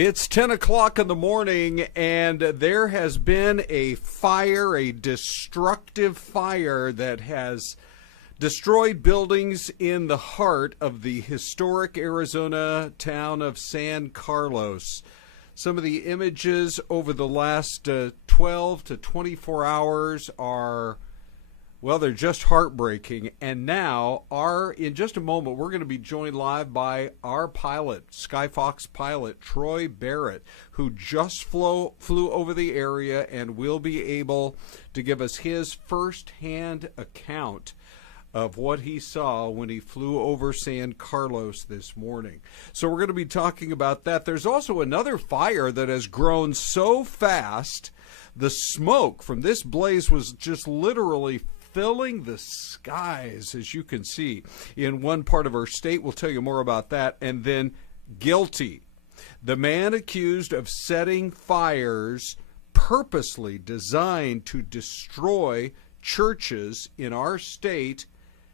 It's 10 o'clock in the morning, and there has been a fire, a destructive fire that has destroyed buildings in the heart of the historic Arizona town of San Carlos. Some of the images over the last 12 to 24 hours are, well, they're just heartbreaking. And now, in just a moment, we're going to be joined live by our pilot, Skyfox pilot, Troy Barrett, who just flew over the area and will be able to give us his firsthand account of what he saw when he flew over San Carlos this morning. So we're going to be talking about that. There's also another fire that has grown so fast, the smoke from this blaze was just literally filling the skies, as you can see in one part of our state. We'll tell you more about that. And then guilty. The man accused of setting fires purposely designed to destroy churches in our state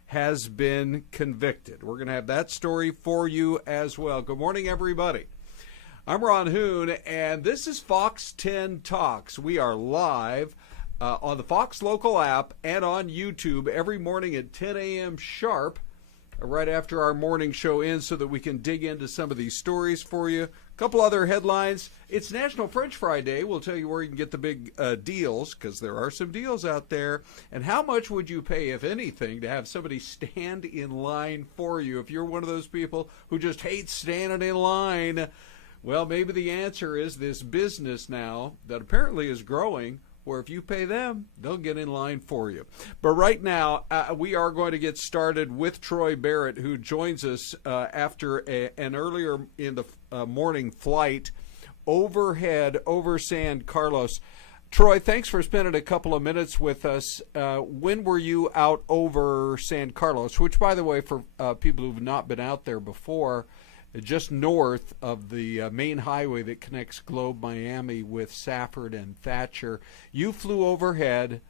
has been convicted. We're going to have that story for you as well. Good morning, everybody. I'm Ron Hoon, and this is Fox 10 Talks. We are live on the Fox Local app and on YouTube every morning at 10 a.m. sharp, right after our morning show ends, so that we can dig into some of these stories for you. A couple other headlines. It's National French Fry Day. We'll tell you where you can get the big deals, because there are some deals out there. And how much would you pay, if anything, to have somebody stand in line for you? If you're one of those people who just hates standing in line, well, maybe the answer is this business now that apparently is growing, where if you pay them, they'll get in line for you. But right now, we are going to get started with Troy Barrett, who joins us after an earlier in the morning flight overhead over San Carlos. Troy, thanks for spending a couple of minutes with us. When were you out over San Carlos, which, by the way, for people who've not been out there before, just north of the main highway that connects Globe, Miami with Safford and Thatcher. You flew overhead.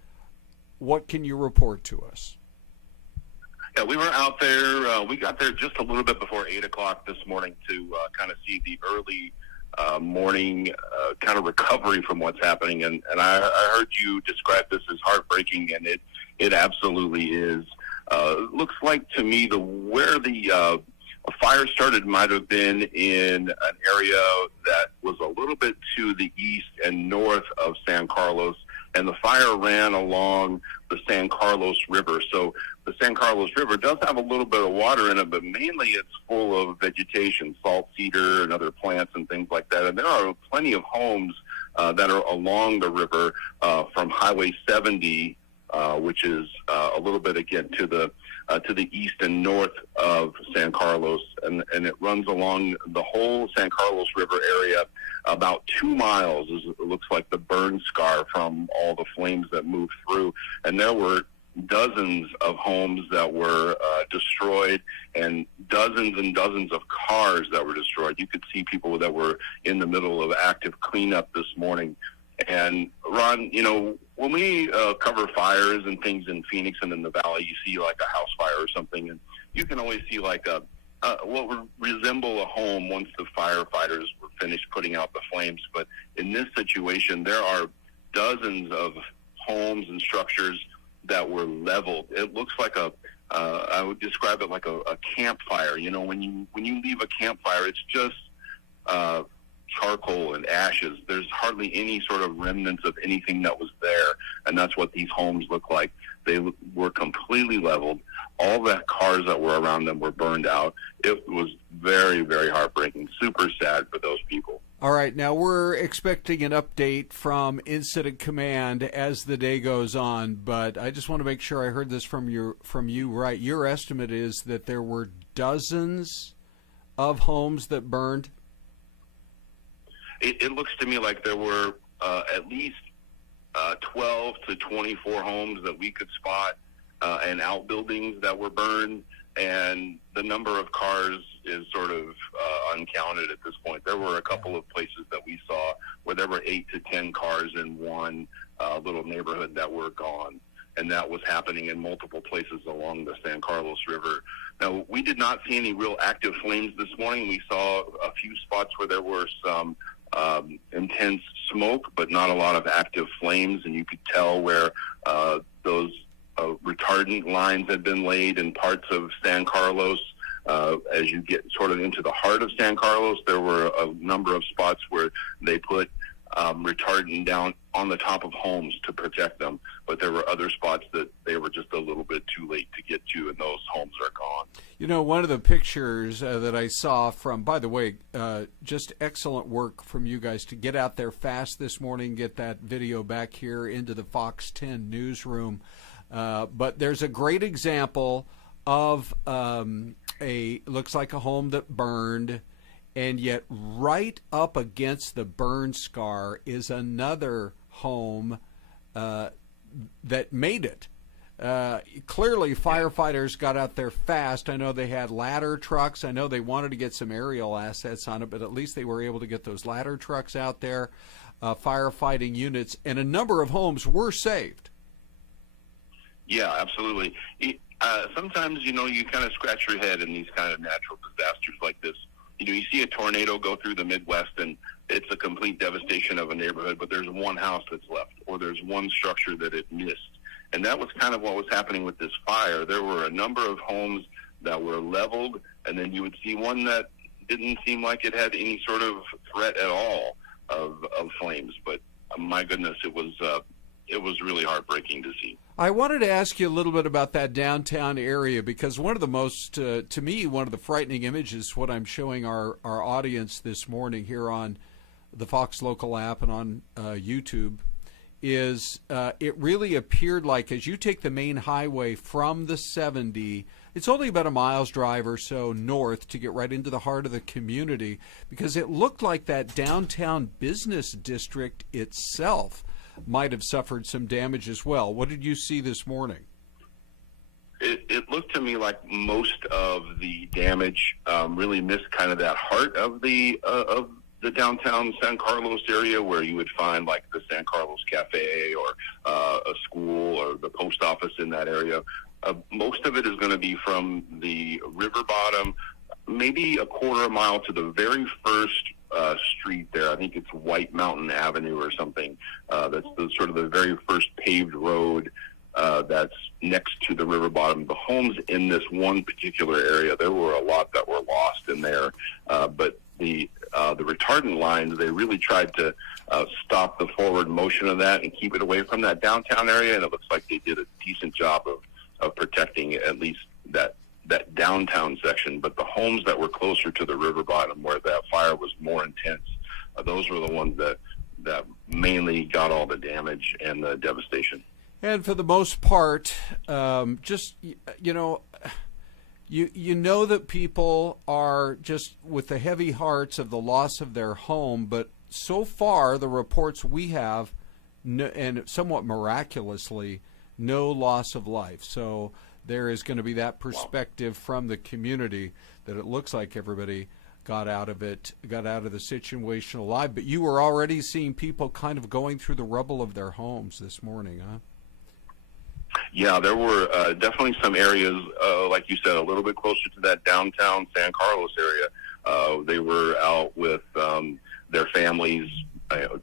What can you report to us? Yeah, we were out there. We got there just a little bit before 8 o'clock this morning to kind of see the early morning kind of recovery from what's happening. And I heard you describe this as heartbreaking, and it absolutely is. Looks like to me where the a fire started might have been in an area that was a little bit to the east and north of San Carlos, and the fire ran along the San Carlos River. So the San Carlos River does have a little bit of water in it, but mainly it's full of vegetation, salt cedar and other plants and things like that. And there are plenty of homes that are along the river from Highway 70, which is a little bit, again, to the east and north of San Carlos, and it runs along the whole San Carlos River area. About 2 miles it looks like the burn scar from all the flames that moved through, and there were dozens of homes that were destroyed, and dozens of cars that were destroyed. You could see people that were in the middle of active cleanup this morning. And Ron, when we cover fires and things in Phoenix and in the valley, you see like a house fire or something, and you can always see like what would resemble a home once the firefighters were finished putting out the flames. But in this situation, there are dozens of homes and structures that were leveled. It looks like I would describe it like a campfire. When you leave a campfire, it's just charcoal and ashes. There's hardly any sort of remnants of anything that was there, and that's what these homes look like. They were completely leveled. All the cars that were around them were burned out. It was very, very heartbreaking, super sad for those people. All right, now we're expecting an update from Incident Command as the day goes on, but I just want to make sure I heard this from you right. Your estimate is that there were dozens of homes that burned? It looks to me like there were at least 12 to 24 homes that we could spot and outbuildings that were burned, and the number of cars is sort of uncounted at this point. There were a couple of places that we saw where there were 8 to 10 cars in one little neighborhood that were gone. and that was happening in multiple places along the San Carlos River. Now, we did not see any real active flames this morning. We saw a few spots where there were some intense smoke, but not a lot of active flames, and you could tell where those retardant lines had been laid in parts of San Carlos. As you get sort of into the heart of San Carlos, there were a number of spots where they put retardant down on the top of homes to protect them, but there were other spots that they were just a little bit too late to get to, and those homes are gone. You know, one of the pictures that I saw from, by the way, just excellent work from you guys to get out there fast this morning, get that video back here into the Fox 10 newsroom. But there's a great example of looks like a home that burned, and yet right up against the burn scar is another home that made it. Clearly, firefighters got out there fast. I know they had ladder trucks. I know they wanted to get some aerial assets on it, but at least they were able to get those ladder trucks out there, firefighting units, and a number of homes were saved. Yeah, absolutely. Sometimes, you know, you kind of scratch your head in these kind of natural disasters like this. You know, you see a tornado go through the Midwest, and it's a complete devastation of a neighborhood, but there's one house that's left, or there's one structure that it missed. And that was kind of what was happening with this fire. There were a number of homes that were leveled, and then you would see one that didn't seem like it had any sort of threat at all of flames. But my goodness, it was really heartbreaking to see. I wanted to ask you a little bit about that downtown area, because one of the most, to me, one of the frightening images, what I'm showing our audience this morning here on the Fox Local app and on YouTube, is it really appeared like as you take the main highway from the 70, it's only about a mile's drive or so north to get right into the heart of the community, because it looked like that downtown business district itself might have suffered some damage as well. What did you see this morning? It looked to me like most of the damage really missed kind of that heart of the downtown San Carlos area, where you would find like the San Carlos Cafe or a school or the post office in that area. Most of it is going to be from the river bottom, maybe a quarter mile to the very first street there. I think it's White Mountain Avenue or something. That's sort of the very first paved road that's next to the river bottom. The homes in this one particular area, there were a lot that were lost in there, but the retardant lines, they really tried to stop the forward motion of that and keep it away from that downtown area, and it looks like they did a decent job of protecting at least that downtown section. But the homes that were closer to the river bottom, where that fire was more intense, those were the ones that mainly got all the damage and the devastation. And for the most part, just, you know that people are just with the heavy hearts of the loss of their home, but so far the reports we have, and somewhat miraculously, no loss of life. So there is going to be that perspective from the community that it looks like everybody got out of the situation alive. But you were already seeing people kind of going through the rubble of their homes this morning, huh? Yeah, there were definitely some areas, like you said, a little bit closer to that downtown San Carlos area. They were out with their families,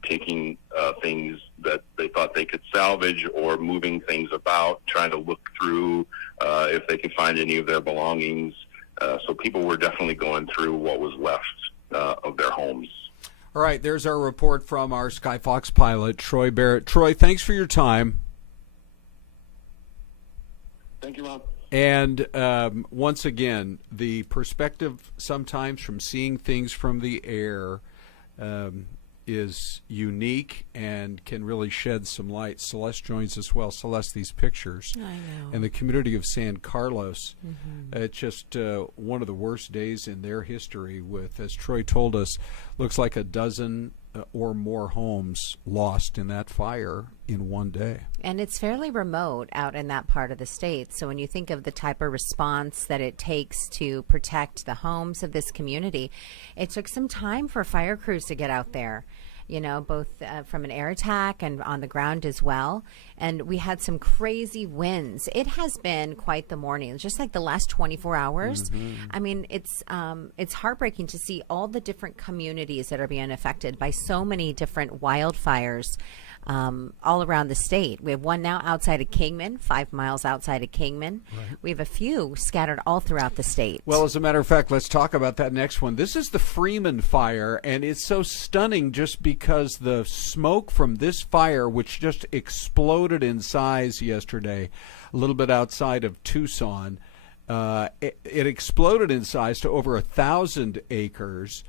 taking things that they thought they could salvage, or moving things about, trying to look through if they could find any of their belongings. So people were definitely going through what was left of their homes. All right, there's our report from our Skyfox pilot, Troy Barrett. Troy, thanks for your time. Thank you, Ron. And once again, the perspective sometimes from seeing things from the air is unique and can really shed some light. Celeste joins us well. Celeste, these pictures. I know. And the community of San Carlos, it's just one of the worst days in their history with, as Troy told us, looks like a dozen or more homes lost in that fire in one day. And it's fairly remote out in that part of the state. So when you think of the type of response that it takes to protect the homes of this community, it took some time for fire crews to get out there. both from an air attack and on the ground as well. And we had some crazy winds. It has been quite the morning, just like the last 24 hours. I mean, it's heartbreaking to see all the different communities that are being affected by so many different wildfires all around the state. We have one now outside of Kingman, 5 miles outside of Kingman. Right. We have a few scattered all throughout the state. Well, as a matter of fact, let's talk about that next one. This is the Freeman fire, and it's so stunning just because the smoke from this fire, which just exploded in size yesterday, a little bit outside of Tucson, it exploded in size to over 1,000 acres.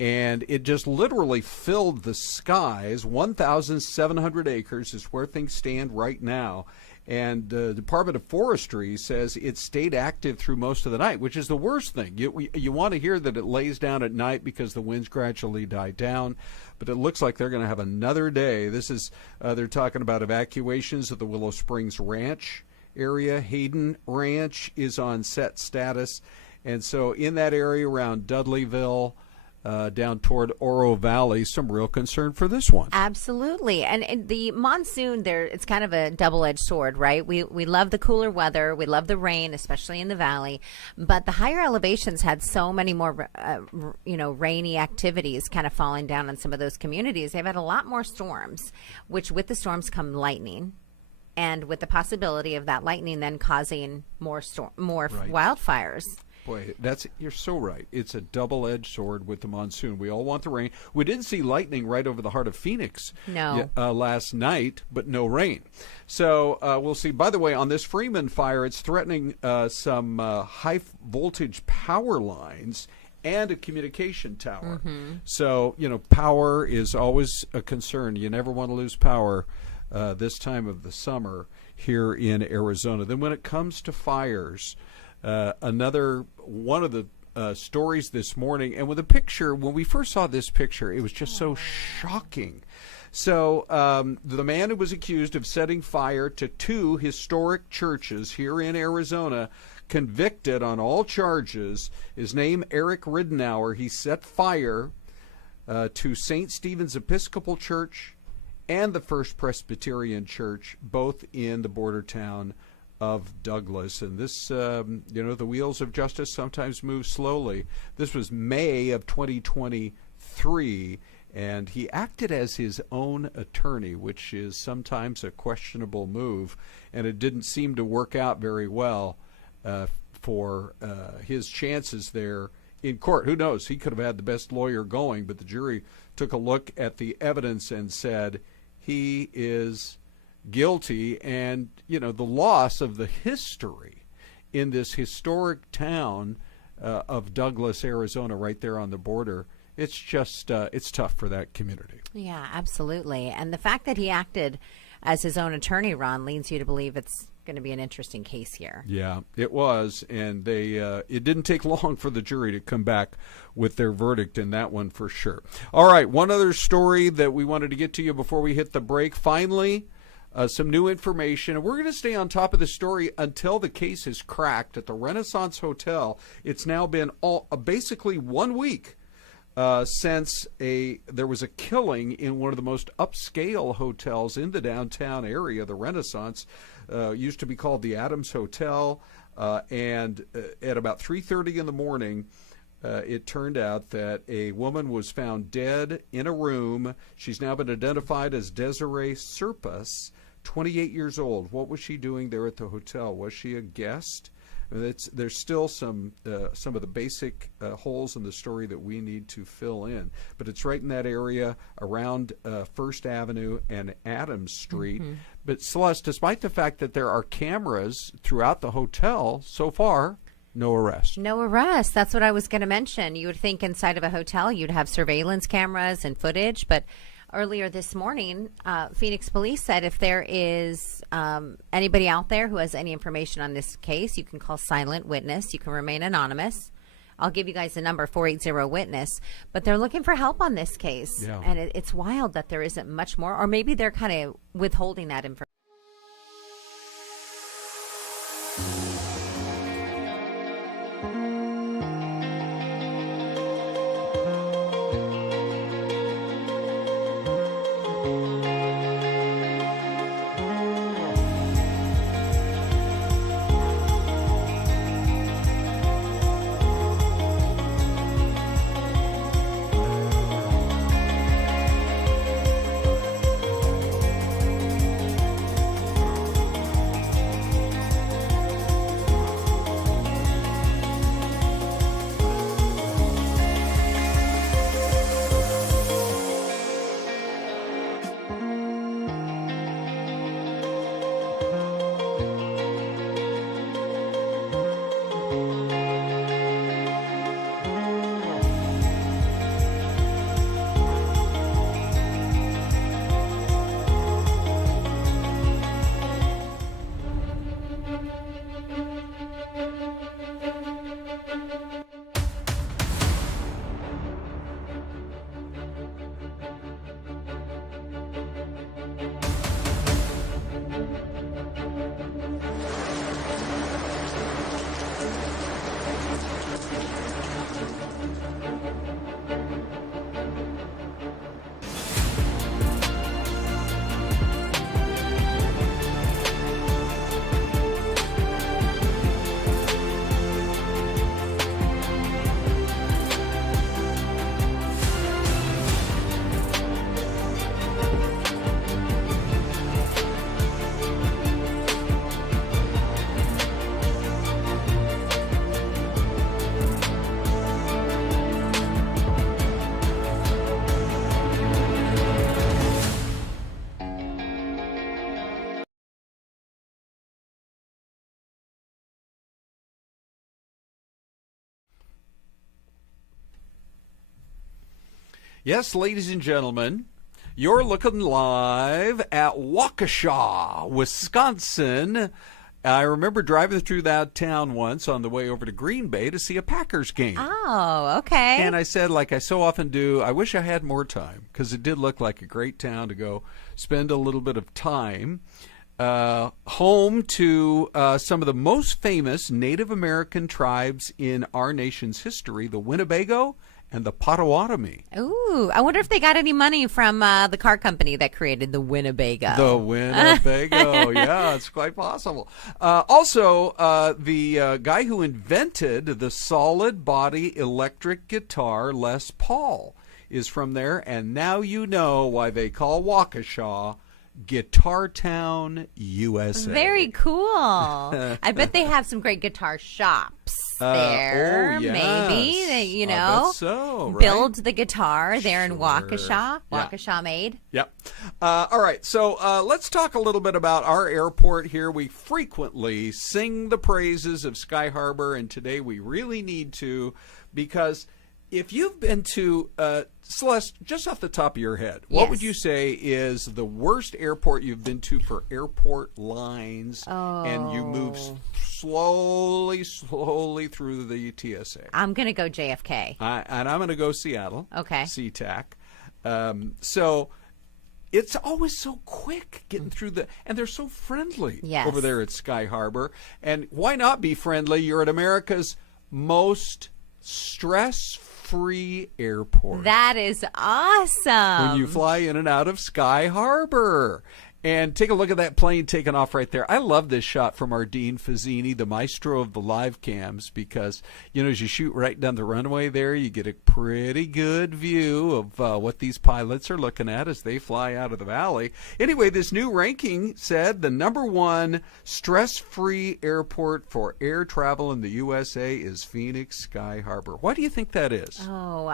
And it just literally filled the skies. 1,700 acres is where things stand right now. And the Department of Forestry says it stayed active through most of the night, which is the worst thing. You want to hear that it lays down at night because the winds gradually die down. But it looks like they're going to have another day. This is they're talking about evacuations of the Willow Springs Ranch area. Hayden Ranch is on set status. And so in that area around Dudleyville, down toward Oro Valley, some real concern for this one. Absolutely. And the monsoon there, it's kind of a double-edged sword, right? We love the cooler weather. We love the rain, especially in the valley. But the higher elevations had so many more, rainy activities kind of falling down on some of those communities. They've had a lot more storms, which with the storms come lightning. And with the possibility of that lightning then causing more right. wildfires. Boy, you're so right. It's a double-edged sword with the monsoon. We all want the rain. We didn't see lightning right over the heart of Phoenix last night, but no rain. So we'll see. By the way, on this Freeman fire, it's threatening some high-voltage power lines and a communication tower. So, power is always a concern. You never want to lose power this time of the summer here in Arizona. Then when it comes to fires, another one of the stories this morning, and with a picture, when we first saw this picture, it was just so shocking. So the man who was accused of setting fire to 2 historic churches here in Arizona, convicted on all charges, his name Eric Ridenour. He set fire to St. Stephen's Episcopal Church and the First Presbyterian Church, both in the border town of Douglas. And this, the wheels of justice sometimes move slowly. This was May of 2023, and he acted as his own attorney, which is sometimes a questionable move, and it didn't seem to work out very well for his chances there in court. Who knows? He could have had the best lawyer going, but the jury took a look at the evidence and said he is guilty. And the loss of the history in this historic town of Douglas, Arizona, right there on the border, it's just it's tough for that community. Yeah, absolutely. And the fact that he acted as his own attorney, Ron, leads you to believe it's going to be an interesting case here. Yeah, it was, and it didn't take long for the jury to come back with their verdict in that one for sure. All right, one other story that we wanted to get to you before we hit the break. Finally, some new information, and we're going to stay on top of the story until the case is cracked at the Renaissance Hotel. It's now been basically 1 week since there was a killing in one of the most upscale hotels in the downtown area, the Renaissance. Used to be called the Adams Hotel, and at about 3:30 in the morning, it turned out that a woman was found dead in a room. She's now been identified as Desiree Serpas, 28 years old. What was she doing there at the hotel? Was she a guest? There's still some of the basic holes in the story that we need to fill in. But it's right in that area around First Avenue and Adams Street. Mm-hmm. But Celeste, despite the fact that there are cameras throughout the hotel, so far, no arrest. No arrest. That's what I was going to mention. You would think inside of a hotel you'd have surveillance cameras and footage, but earlier this morning, Phoenix police said if there is anybody out there who has any information on this case, you can call Silent Witness. You can remain anonymous. I'll give you guys the number, 480-WITNESS. But they're looking for help on this case. Yeah. And it's wild that there isn't much more, or maybe they're kind of withholding that information. Yes, ladies and gentlemen, you're looking live at Waukesha, Wisconsin. I remember driving through that town once on the way over to Green Bay to see a Packers game. Oh, okay. And I said, like I so often do, I wish I had more time, because it did look like a great town to go spend a little bit of time. Home to some of the most famous Native American tribes in our nation's history, the Winnebago and the Potawatomi. Ooh, I wonder if they got any money from the car company that created the Winnebago. The Winnebago, yeah, it's quite possible. Also, the guy who invented the solid body electric guitar, Les Paul, is from there, and now you know why they call Waukesha Guitar Town, USA. Very cool. I bet they have some great guitar shops there. Oh, yes. Maybe they, I bet so, right? build the guitar there in Sure. Waukesha. Yeah. Waukesha made. Yep. All right. So let's talk a little bit about our airport here. We frequently sing the praises of Sky Harbor, and today we really need to, because if you've been to Celeste, just off the top of your head, what Yes. would you say is the worst airport you've been to for airport lines, and you move slowly through the TSA? I'm going to go JFK. And I'm going to go Seattle. Okay. SeaTac. So it's always so quick getting through and they're so friendly Yes. over there at Sky Harbor. And why not be friendly? You're at America's most stress-free airport. That is awesome. When you fly in and out of Sky Harbor. And take a look at that plane taking off right there. I love this shot from our Dean Fazzini, the maestro of the live cams, because, as you shoot right down the runway there, you get a pretty good view of what these pilots are looking at as they fly out of the valley. Anyway, this new ranking said the #1 stress-free airport for air travel in the USA is Phoenix Sky Harbor. Why do you think that is? Oh,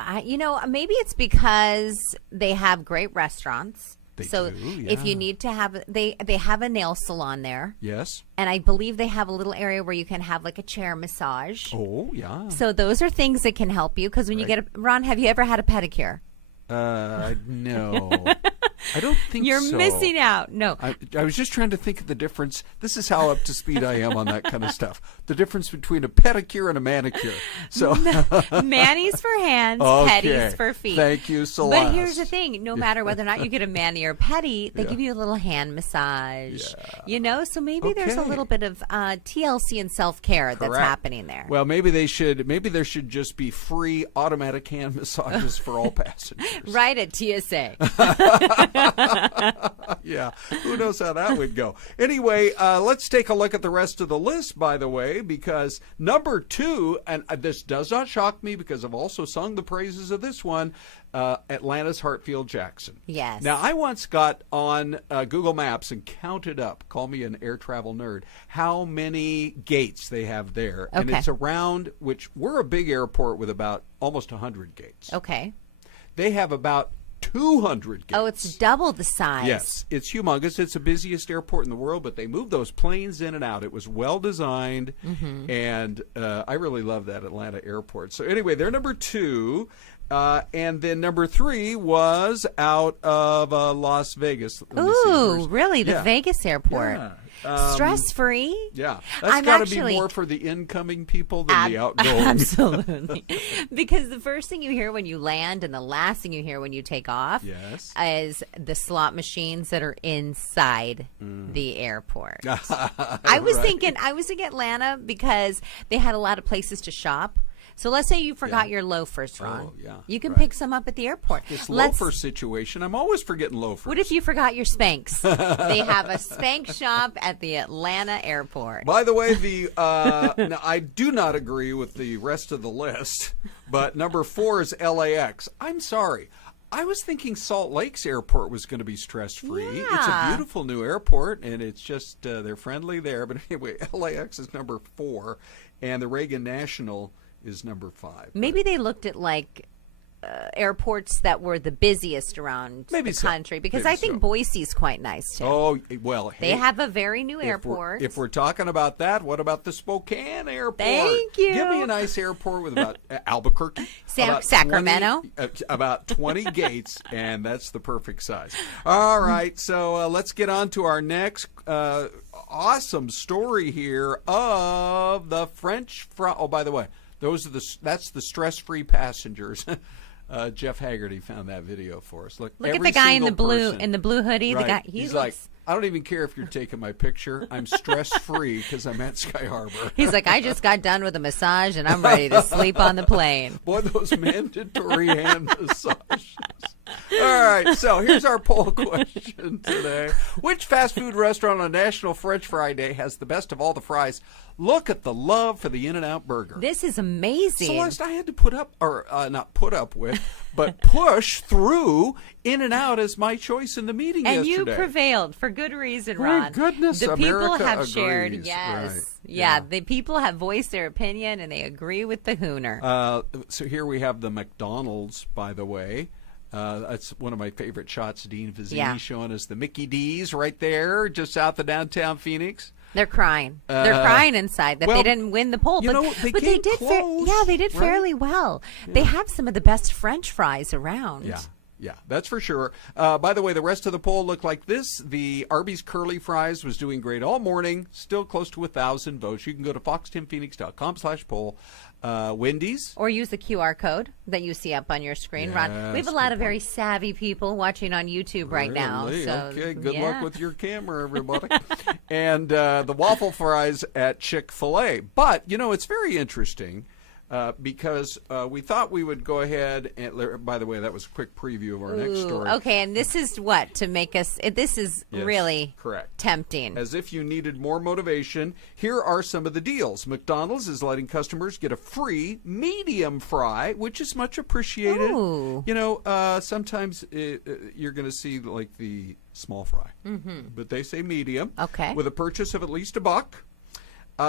maybe it's because they have great restaurants. They so do, yeah. if you need to have, they have a nail salon there. Yes. And I believe they have a little area where you can have like a chair massage. Oh, yeah. So those are things that can help you, because when you get Ron, have you ever had a pedicure? No. I don't think You're so. missing out. No. I was just trying to think of the difference. This is how up to speed I am on that kind of stuff. The difference between a pedicure and a manicure. So Manis for hands, Okay. petties for feet. Thank you, Celeste. But here's the thing. No matter whether or not you get a mani or pedi, they give you a little hand massage. So maybe there's a Okay. little bit of TLC and self-care that's Correct. happening there. Well, maybe there should just be free automatic hand massages for all passengers. Right at TSA. Yeah, who knows how that would go. Anyway, let's take a look at the rest of the list, by the way, because #2, and this does not shock me because I've also sung the praises of this one, Atlanta's Hartfield-Jackson. Yes. Now, I once got on Google Maps and counted up, call me an air travel nerd, how many gates they have there. And Okay. it's around, which we're a big airport with about almost 100 gates. Okay. They have about 200 gates. Oh, it's double the size. Yes, it's humongous. It's the busiest airport in the world, but they move those planes in and out. It was well designed, and I really love that Atlanta airport. So anyway, they're #2, and then #3 was out of Las Vegas. Let me see. Ooh, really? The Yeah. Vegas airport. Yeah. Stress-free? Yeah, that's I'm got to actually- be more for the incoming people than the outgoing. Absolutely. Because the first thing you hear when you land and the last thing you hear when you take off Yes. is the slot machines that are inside the airport. I was thinking Atlanta because they had a lot of places to shop. So let's say you forgot your loafers, Ron. Oh, yeah, You can right. pick some up at the airport. This Let's- loafer situation, I'm always forgetting loafers. What if you forgot your Spanx? They have a Spanx shop at the Atlanta airport. By the way, now I do not agree with the rest of the list, but #4 is LAX. I'm sorry. I was thinking Salt Lake's airport was going to be stress-free. It's a Yeah. beautiful new airport, and it's just they're friendly there. But anyway, LAX is #4, and the Reagan National is #5. Maybe they looked at like airports that were the busiest around the country, because I think Boise's quite nice too. Oh, well, hey, they have a very new airport. If we're talking about that, what about the Spokane airport? Thank you. Give me a nice airport with about Albuquerque, Sacramento, 20, about 20 gates, and that's the perfect size. All right, so let's get on to our next awesome story here of the French fry. Oh, by the way, that's the stress-free passengers. Jeff Haggerty found that video for us. Look at the guy in the blue hoodie. Right. The guy he's like, I don't even care if you're taking my picture. I'm stress-free because I'm at Sky Harbor. He's like, I just got done with a massage and I'm ready to sleep on the plane. Boy, those mandatory hand massages. All right, so here's our poll question today. Which fast food restaurant on National French Fry Day has the best of all the fries? Look at the love for the In-N-Out burger. This is amazing. Celeste, I had to not put up with, but push through In-N-Out as my choice in the meeting and yesterday. And you prevailed for good reason, Thank Ron. goodness, the America people have agrees. shared, yes. Right. Yeah, the people have voiced their opinion and they agree with the Hooner. So here we have the McDonald's, by the way. That's one of my favorite shots. Dean Vizzini showing us the Mickey D's right there, just south of downtown Phoenix. They're crying. They're crying inside that they didn't win the poll. But they did. They did fairly well. Yeah. They have some of the best French fries around. Yeah, that's for sure. By the way, the rest of the poll looked like this. The Arby's Curly Fries was doing great all morning, still close to 1,000 votes. You can go to fox10phoenix.com/poll. Wendy's. Or use the QR code that you see up on your screen, Ron. We have a lot of very savvy people watching on YouTube right now. So, okay, good luck with your camera, everybody. And the waffle fries at Chick-fil-A. But, it's very interesting. Because we thought we would go ahead and, by the way, that was a quick preview of our next story. Okay, and this is what to make us, this is really correct. Tempting. As if you needed more motivation, here are some of the deals. McDonald's is letting customers get a free medium fry, which is much appreciated. Ooh. Sometimes you're going to see like the small fry, but they say medium. Okay. With a purchase of at least $1. You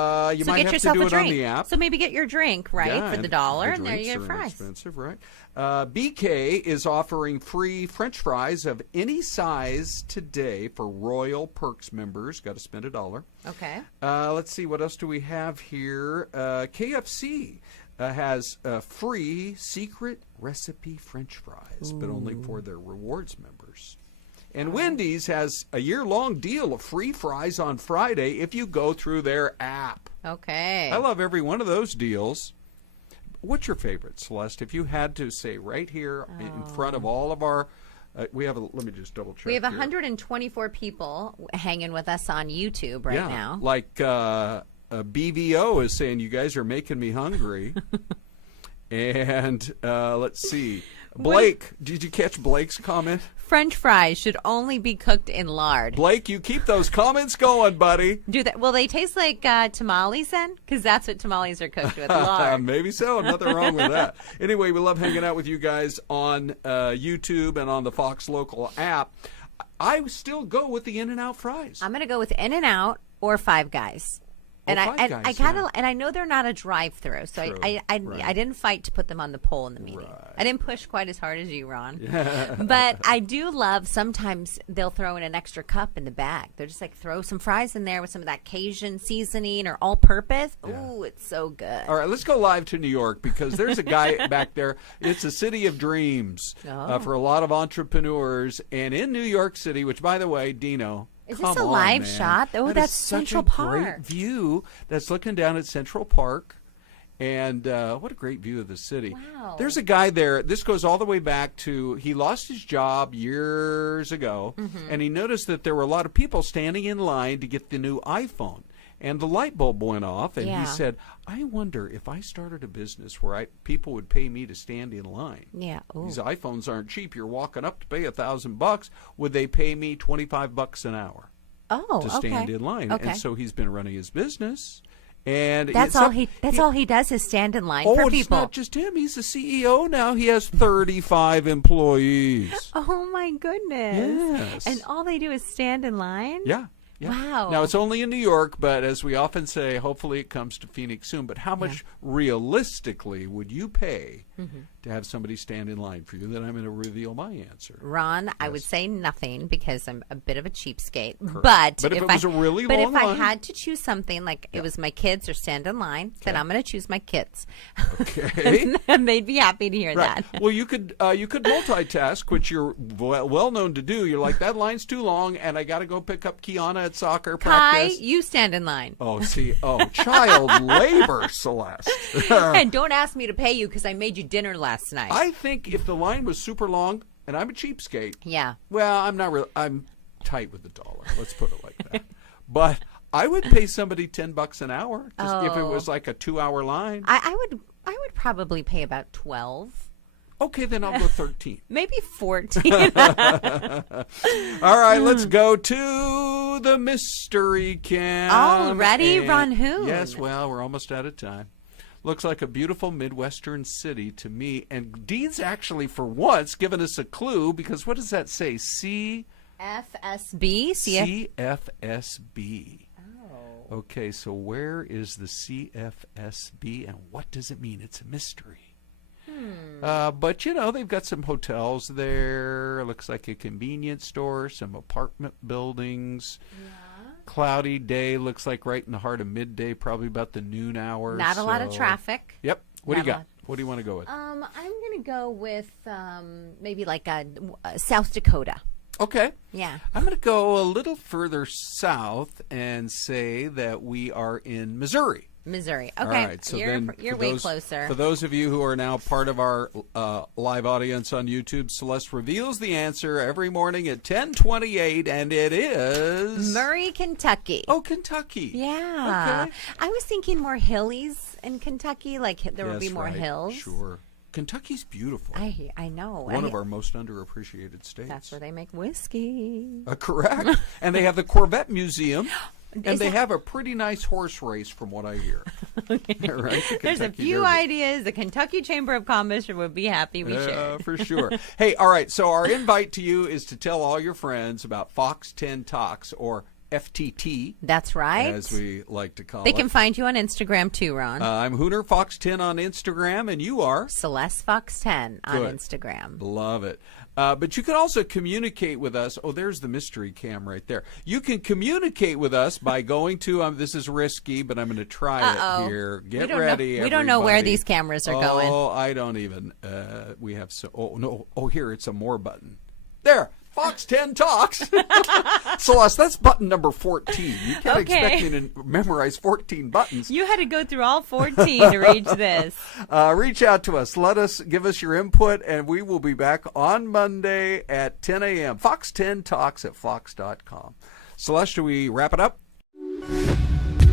so might get have yourself to do a it drink. on the app. So maybe get your drink, for the $1, and there you get fries. Expensive, right? BK is offering free French fries of any size today for Royal Perks members. Got to spend $1. Okay. Let's see, what else do we have here? KFC has free secret recipe French fries, but only for their rewards members. And Wendy's has a year-long deal of free fries on Friday if you go through their app. Okay. I love every one of those deals. What's your favorite, Celeste? If you had to say right here in front of all of our, let me just double check. We have 124 people hanging with us on YouTube right now. Like BVO is saying, you guys are making me hungry. And let's see. Blake, did you catch Blake's comment? French fries should only be cooked in lard. Blake, you keep those comments going, buddy. Do that? Will they taste like tamales then? Because that's what tamales are cooked with, lard. Maybe so. Nothing wrong with that. Anyway, we love hanging out with you guys on YouTube and on the Fox Local app. I still go with the In-N-Out fries. I'm going to go with In-N-Out or Five Guys. And I know they're not a drive-through, so I didn't fight to put them on the poll in the meeting. Right. I didn't push quite as hard as you, Ron. But I do love sometimes they'll throw in an extra cup in the bag. They're just like throw some fries in there with some of that Cajun seasoning or all-purpose. Yeah. Ooh, it's so good. All right, let's go live to New York because there's a guy back there. It's a city of dreams for a lot of entrepreneurs. And in New York City, which, by the way, Dino. Is this a live shot? Oh, that's Central Park. Great Park. View that's looking down at Central Park. And what a great view of the city. Wow. There's a guy there. This goes all the way back to he lost his job years ago, and he noticed that there were a lot of people standing in line to get the new iPhone. And the light bulb went off, and he said, I wonder if I started a business where people would pay me to stand in line. Yeah. Ooh. These iPhones aren't cheap. You're walking up to pay $1,000. Would they pay me $25 an hour to stand in line? Okay. And so he's been running his business. And that's all he does is stand in line for people. It's not just him. He's the CEO now. He has 35 employees. Oh, my goodness. Yes. And all they do is stand in line? Yeah. Yeah. Wow. Now, it's only in New York, but as we often say, hopefully it comes to Phoenix soon. But how much realistically would you pay to have somebody stand in line for you, then I'm going to reveal my answer. Ron, I would say nothing because I'm a bit of a cheapskate. Correct. But if it was a really long But if I line, had to choose something, like it was my kids or stand in line, then I'm going to choose my kids. Okay. And they'd be happy to hear that. Well, you could multitask, which you're well known to do. You're like, that line's too long, and I got to go pick up Kiana at soccer practice. Kai, you stand in line. Oh, child labor, Celeste. And don't ask me to pay you because I made you dinner last night. I think if the line was super long, and I'm a cheapskate. Yeah. Well, I'm not really. I'm tight with the dollar. Let's put it like that. But I would pay somebody $10 an hour if it was like a 2-hour line. I would probably pay about 12. Okay, then I'll go 13. Maybe 14. All right, let's go to the mystery camp. Already, Ron Hoon? Yes, well, we're almost out of time. Looks like a beautiful Midwestern city to me. And Dean's actually, for once, given us a clue, because what does that say? FSB? CFSB. Oh. Okay, so where is the CFSB, and what does it mean? It's a mystery. But, they've got some hotels there. Looks like a convenience store, some apartment buildings. Yeah. Cloudy day, looks like right in the heart of midday, probably about the noon hour. Not a lot of traffic. Yep. What do you got? What do you want to go with? I'm going to go with maybe like South Dakota. Okay. Yeah. I'm going to go a little further south and say that we are in Missouri. Okay. All right, so you're way closer. For those of you who are now part of our live audience on YouTube, Celeste reveals the answer every morning at 10:28, and it is Murray, Kentucky. Oh, Kentucky. Yeah. Okay. I was thinking more hillies in Kentucky, like there would be more hills. Sure. Kentucky's beautiful. I know. One of our most underappreciated states. That's where they make whiskey. Correct. And they have the Corvette Museum. And they have a pretty nice horse race, from what I hear. Okay. Right? There's a few ideas. The Kentucky Chamber of Commerce would be happy we shared. For sure. Hey, all right. So our invite to you is to tell all your friends about Fox 10 Talks, or FTT. That's right. As we like to call it. They can find you on Instagram too, Ron. I'm Hooner Fox 10 on Instagram, and you are? Celeste Fox 10 on Instagram. Love it. But you can also communicate with us. Oh, there's the mystery cam right there. You can communicate with us by going to, this is risky, but I'm going to try it here. Get ready, we don't know where these cameras are going. Oh, I don't even. We have here, it's a more button. There. Fox 10 Talks. Celeste, that's button number 14. You can't expect me to memorize 14 buttons. You had to go through all 14 to reach this. Reach out to us. Give us your input, and we will be back on Monday at 10 a.m. Fox 10 Talks at fox.com. Celeste, should we wrap it up?